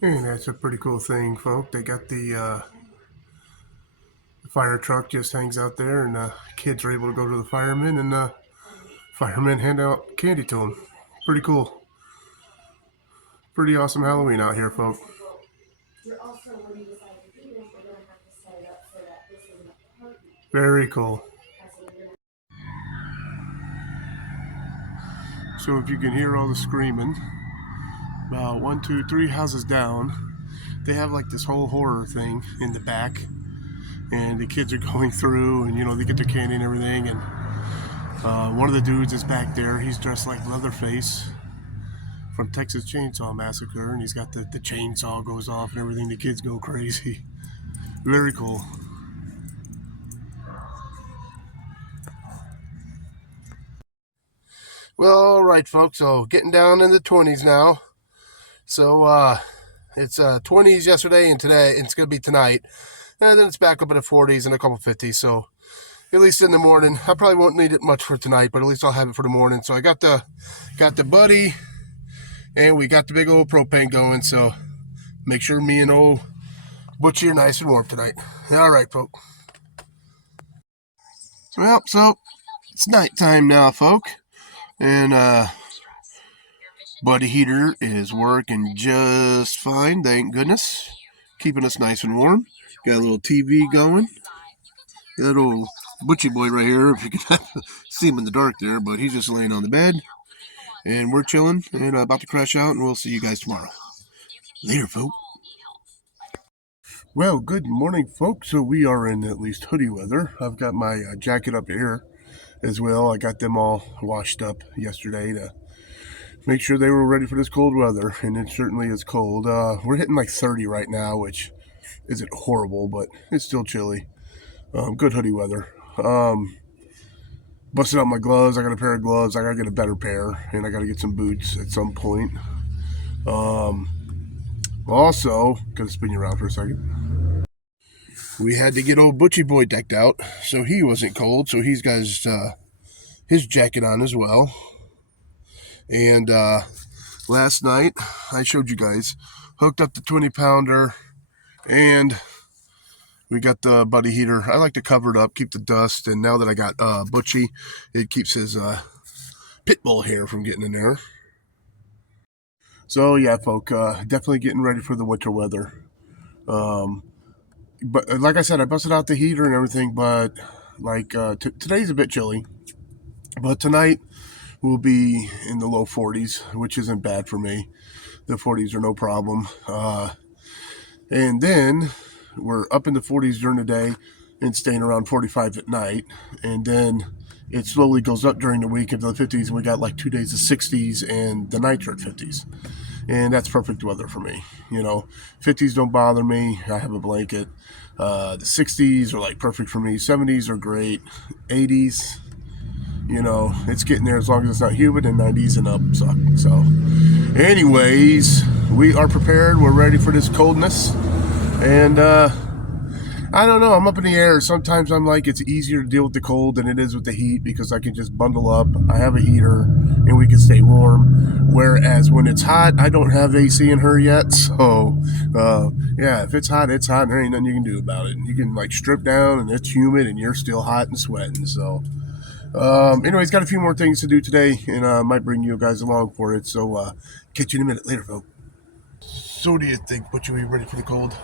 And that's a pretty cool thing, folk. They got the fire truck just hangs out there, and kids are able to go to the firemen, and firemen hand out candy to them. Pretty cool. Pretty awesome Halloween out here, folk. Very cool. So if you can hear all the screaming, about one, two, three houses down, they have like this whole horror thing in the back, and the kids are going through, and they get their candy and everything, and one of the dudes is back there. He's dressed like Leatherface from Texas Chainsaw Massacre, and he's got the chainsaw goes off and everything. The kids go crazy. Very cool. Well, all right, folks. So getting down in the 20s now. So it's 20s yesterday and today. And it's gonna be tonight, and then it's back up in the 40s and a couple 50s. So at least in the morning, I probably won't need it much for tonight, but at least I'll have it for the morning. So I got the buddy, and we got the big old propane going. So make sure me and old Butchie are nice and warm tonight. All right, folks. Well, so it's nighttime now, folk, and Buddy heater is working just fine, thank goodness. Keeping us nice and warm. Got a little TV going. Got a little Butchie boy right here, if you can see him in the dark there, but he's just laying on the bed. And we're chilling and about to crash out, and we'll see you guys tomorrow. Later, folks. Well, good morning, folks. So we are in at least hoodie weather. I've got my jacket up here as well. I got them all washed up yesterday to make sure they were ready for this cold weather, and it certainly is cold. We're hitting like 30 right now, which isn't horrible, but it's still chilly. Good hoodie weather. Busted out my gloves. I got a pair of gloves. I gotta get a better pair, and I gotta get some boots at some point. Also, gonna spin you around for a second. We had to get old Butchie Boy decked out, so he wasn't cold. So he's got his jacket on as well. And last night, I showed you guys, hooked up the 20-pounder, and we got the buddy heater. I like to cover it up, keep the dust, and now that I got Butchie, it keeps his pit bull hair from getting in there. So yeah, folk, definitely getting ready for the winter weather. But like I said, I busted out the heater and everything, but like today's a bit chilly. But tonight will be in the low 40s, which isn't bad for me. The 40s are no problem. And then we're up in the 40s during the day and staying around 45 at night. And then it slowly goes up during the week into the 50s. And we got like 2 days of 60s and the nights are at 50s. And that's perfect weather for me. 50s don't bother me. I have a blanket. The 60s are like perfect for me. 70s are great. 80s, it's getting there as long as it's not humid, and 90s and up suck. So, anyways, we are prepared. We're ready for this coldness. And I don't know. I'm up in the air. Sometimes I'm like, it's easier to deal with the cold than it is with the heat because I can just bundle up. I have a heater and we can stay warm. Whereas when it's hot, I don't have AC in her yet. So, yeah, if it's hot, it's hot. And there ain't nothing you can do about it. You can like strip down and it's humid and you're still hot and sweating. So, anyways, got a few more things to do today and might bring you guys along for it. So, catch you in a minute. Later, folks. So, what do you think? But you be ready for the cold?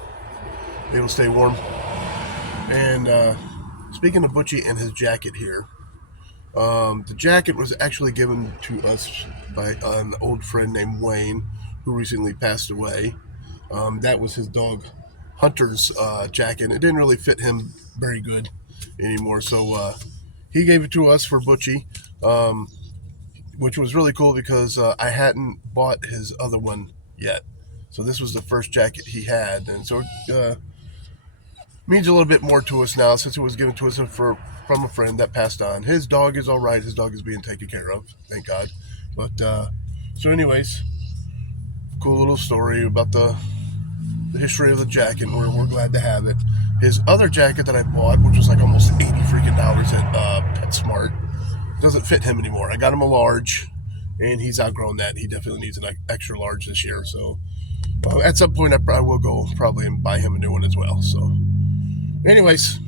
Able to stay warm? And speaking of Butchie and his jacket here, the jacket was actually given to us by an old friend named Wayne, who recently passed away. That was his dog Hunter's jacket. It didn't really fit him very good anymore, so he gave it to us for Butchie, which was really cool because I hadn't bought his other one yet. So this was the first jacket he had, and so means a little bit more to us now since it was given to us from a friend that passed on. His dog is all right. His dog is being taken care of, thank God. But so, anyways, cool little story about the history of the jacket. We're glad to have it. His other jacket that I bought, which was like almost $80 freaking at PetSmart, doesn't fit him anymore. I got him a large, and he's outgrown that. He definitely needs an extra large this year. So At some point, I will go probably and buy him a new one as well. So, anyways,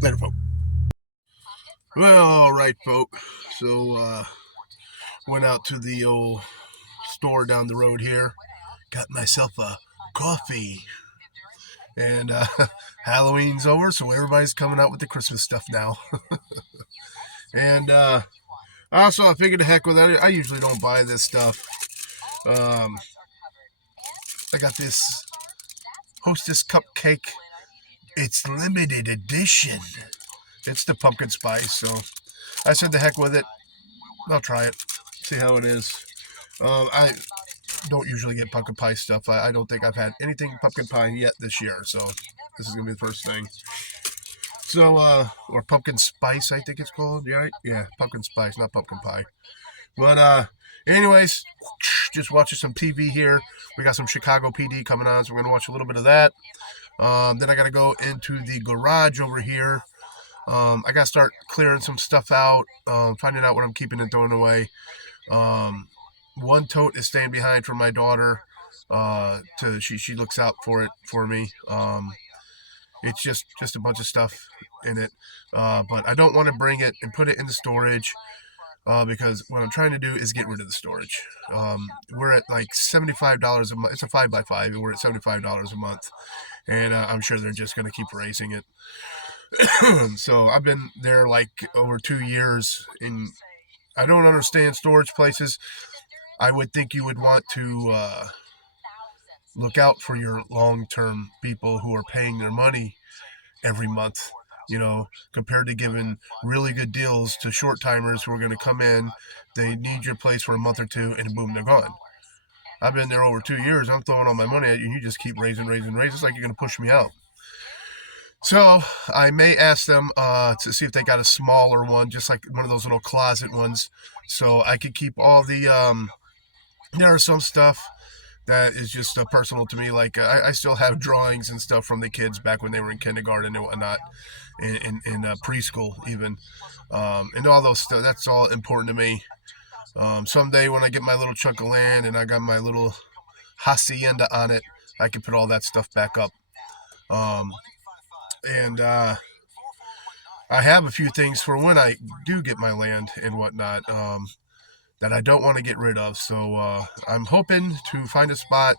later, folks. Well, all right, folks. So, went out to the old store down the road here, got myself a coffee, and Halloween's over, so everybody's coming out with the Christmas stuff now. And also, I figured the heck with that. I usually don't buy this stuff. Um, I got this Hostess cupcake. It's limited edition. It's the pumpkin spice, so I said the heck with it. I'll try it, see how it is. I don't usually get pumpkin pie stuff. I don't think I've had anything pumpkin pie yet this year, so this is gonna be the first thing. So, or pumpkin spice, I think it's called. Yeah, right? Yeah, pumpkin spice, not pumpkin pie. But anyways, just watching some TV here. We got some Chicago PD coming on, so we're gonna watch a little bit of that. Then I gotta go into the garage over here. I gotta start clearing some stuff out, finding out what I'm keeping and throwing away. One tote is staying behind for my daughter. She looks out for it for me. It's just a bunch of stuff in it, but I don't want to bring it and put it in the storage. Because what I'm trying to do is get rid of the storage. We're at like $75 a month. It's a 5x5, and we're at $75 a month. And I'm sure they're just going to keep raising it. So I've been there like over 2 years, and I don't understand storage places. I would think you would want to look out for your long-term people who are paying their money every month, compared to giving really good deals to short timers who are going to come in. They need your place for a month or two, and boom, they're gone. I've been there over 2 years. I'm throwing all my money at you, and you just keep raising. It's like you're going to push me out. So I may ask them to see if they got a smaller one, just like one of those little closet ones, so I could keep all the. There are some stuff that is just personal to me. Like I still have drawings and stuff from the kids back when they were in kindergarten and whatnot, in preschool even, and all those stuff. That's all important to me. Someday when I get my little chunk of land and I got my little hacienda on it, I can put all that stuff back up. And I have a few things for when I do get my land and whatnot, that I don't want to get rid of. So I'm hoping to find a spot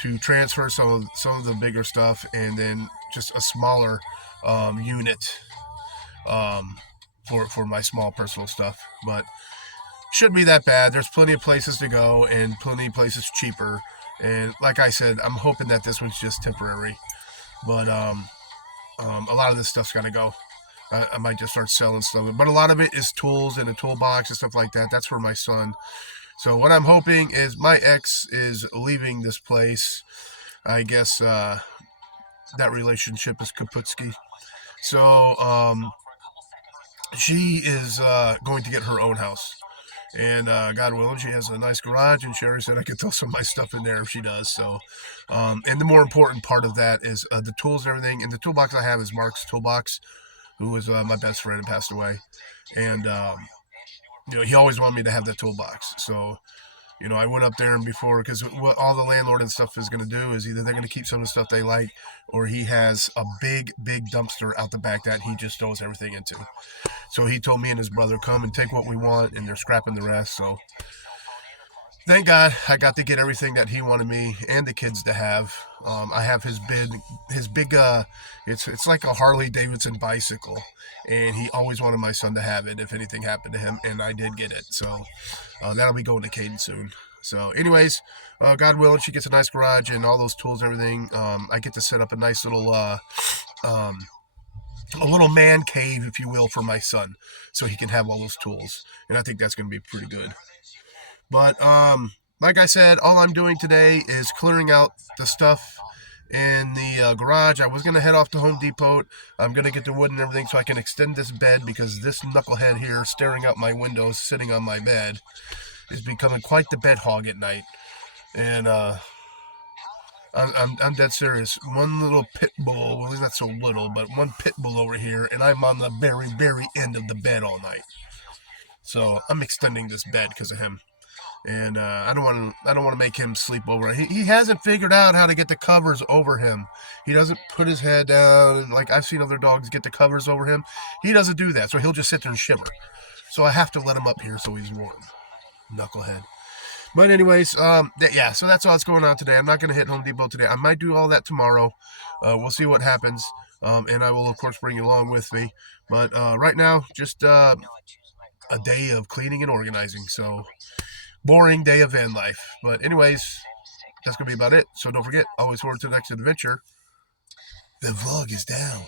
to transfer some of the bigger stuff, and then just a smaller unit, for my small personal stuff. But shouldn't be that bad. There's plenty of places to go and plenty of places cheaper. And like I said, I'm hoping that this one's just temporary. But a lot of this stuff's got to go. I might just start selling stuff. But a lot of it is tools and a toolbox and stuff like that. That's for my son. So what I'm hoping is my ex is leaving this place. I guess that relationship is Kaputsky. So she is going to get her own house. And God willing, she has a nice garage, and Sherry said I could throw some of my stuff in there if she does. So, and the more important part of that is the tools and everything. And the toolbox I have is Mark's toolbox, who was my best friend and passed away. And he always wanted me to have that toolbox. So, I went up there, and before, because what all the landlord and stuff is going to do is either they're going to keep some of the stuff they like, or he has a big dumpster out the back that he just throws everything into. So he told me and his brother, come and take what we want, and they're scrapping the rest. So thank God I got to get everything that he wanted me and the kids to have. I have his big, it's like a Harley Davidson bicycle, and he always wanted my son to have it if anything happened to him, and I did get it. So that'll be going to Caden soon. So anyways, God willing, she gets a nice garage and all those tools and everything. I get to set up a nice little a little man cave, if you will, for my son, so he can have all those tools, and I think that's going to be pretty good. But like I said, all I'm doing today is clearing out the stuff in the garage. I was going to head off to Home Depot. I'm going to get the wood and everything so I can extend this bed, because this knucklehead here staring out my window, sitting on my bed, is becoming quite the bed hog at night. And I'm dead serious. One little pit bull, well, he's not so little, but one pit bull over here, and I'm on the very end of the bed all night. So I'm extending this bed because of him. and I don't want to make him sleep over. He hasn't figured out how to get the covers over him. He doesn't put his head down. Like I've seen other dogs get the covers over him. He doesn't do that, so he'll just sit there and shiver. So I have to let him up here so he's warm. Knucklehead. But anyways, yeah. So that's all that's going on today. I'm not going to hit Home Depot today. I might do all that tomorrow. We'll see what happens, and I will of course bring you along with me. But right now, just a day of cleaning and organizing. So boring day of van life. But anyways, that's gonna be about it. So don't forget, always forward to the next adventure. The vlog is down.